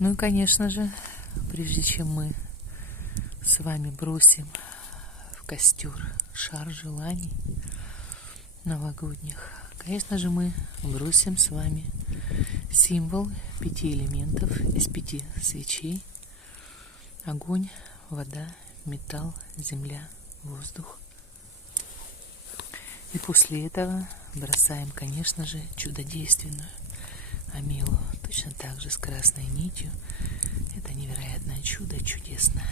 Ну и, конечно же, прежде чем мы с вами бросим в костер шар желаний новогодних, конечно же, мы бросим с вами символ 5 элементов из 5 свечей: огонь, вода, металл, земля, воздух. И после этого бросаем, конечно же, чудодейственную амелу, точно так же с красной нитью. Это невероятное чудо, чудесное.